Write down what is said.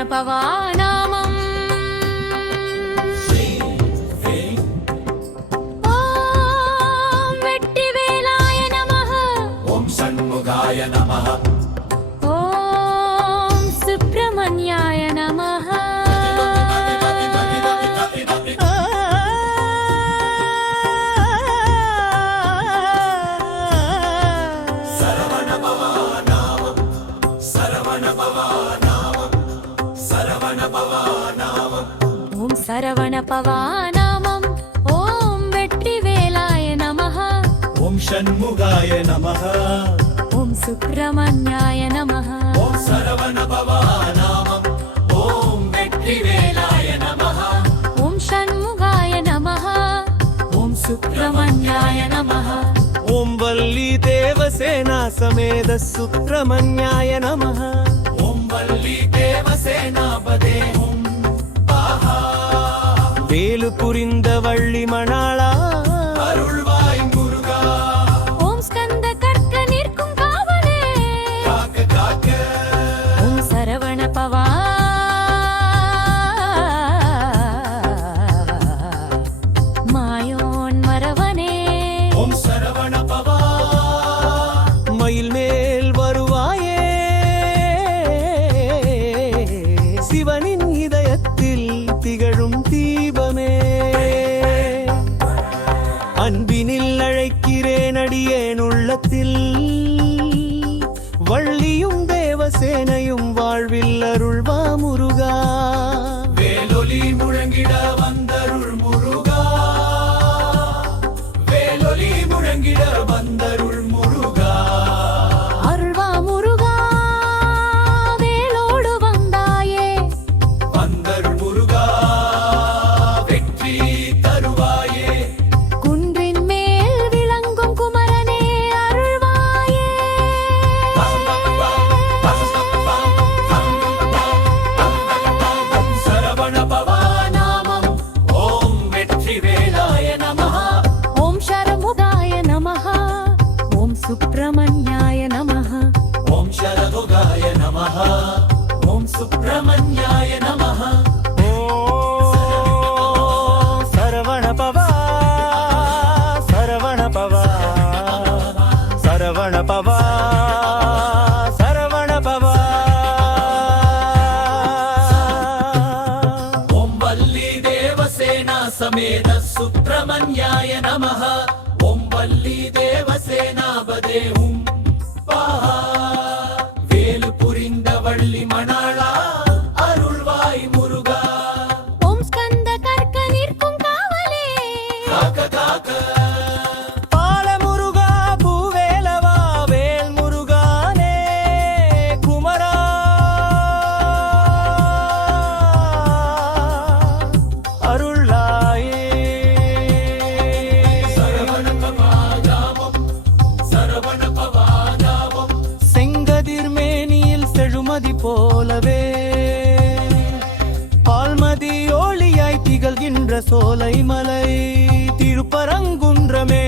சரவணபவாநாமம் ஓம் வெற்றிவேலாய நமः ஓம் சண்முகாய நமः ஓம் சுப்பிரமணியாய நமः ஓம் சரவணபவாநாமம் ஓம் வெற்றிவேலாய நமः ஓம் சண்முகாய நமः ஓம் சுப்பிரமணியாய நமः ஓம் சரவணபவாநாமம் ஓம் வெற்றிவேலாய நமः ஓம் ஷண்முகாய நமः ஓம் சுப்பிரமணியாய நமः ஓம் வள்ளி தேவசேனா சமேத சுப்பிரமணியாய நமः ஓம் வள்ளி தேவசேனாபதே ஓம் வேலு புரிந்த வள்ளி மணாளா அருள்வாய் முருகா ஓம் ஸ்கந்த கற்க நிற்கும் காவலே காக்க காக்க ஓம் சரவணபவா மாயோன் மரவனே ஓம் சரவணபவா மயில் மேல் வருவாயே சிவனின் இதயத்தில் திகழும் தீபமே அன்பினில் அழைக்கிறேன் அடியேன் உள்ளத்தில் வள்ளியும் தேவசேனையும் வாழ்வில் அருள்வா முருகா வேலொலி முழங்கிட வந்தருள் முருகா வேலொலி முழங்கிட வந்தருள் முருகா அருள்வா முருகா வேலோடு வந்தாயே வந்தருள் முருகா வெற்றி தருவாயே குன்றின் மேல் விளங்கும் குமரனே அருள்வாயே சரவணபவாநாமம் ஓம் வெற்றிவேலாய நமः ஓம் ஷரமுகாய நமः ஓம் சுப்பிரமணியாய நமः ஓம் சரமுகாய நமः ஓம் சுப்பிரமணியாய நமः ஓம் சரவணபவா சரவணபவா சரவணபவா சரவணபவா ஓம் வள்ளி தேவசேனா சமேத சுப்பிரமணியாய நமः ஓம் வள்ளி தேவசேனாபதே உம் பாஹா வேலு புரிந்த வள்ளி மணாளா அருள்வாய் முருகா ஓம் ஸ்கந்த கற்க நிற்கும் காவலே காக்க காக்க பாலமுருகா பூவேலவா வேல் முருகானே குமரா அருளாயே சரவணபவாநாமம் சரவணபவாநாமம் செங்கதிர் மேனியில் செழுமதி போலவே பால்மதி ஒளியாய் திகழ்கின்ற சோலை மலை திருப்பரங்குன்றமே